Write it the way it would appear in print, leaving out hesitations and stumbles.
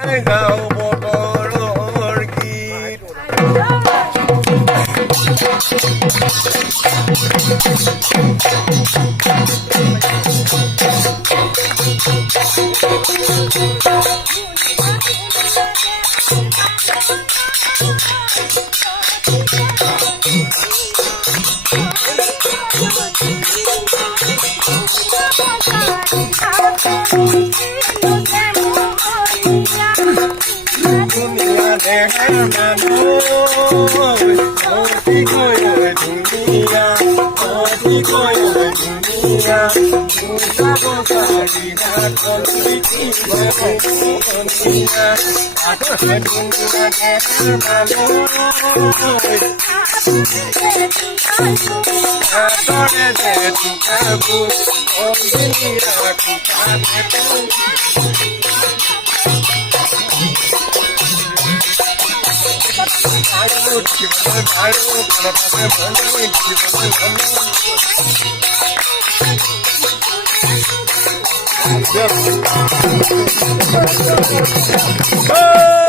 গাও বটৰৰ গীত দুনিয়া দেখার মানুষ অতি কয় দুনিয়া অতি কয় দুনিয়া দুসাব কারিনা কলকি দুনিয়া আদরে দুনিয়া দেখার মানুষ আদরে দে তুকাবু ও দুনিয়া কুকাতে Oh!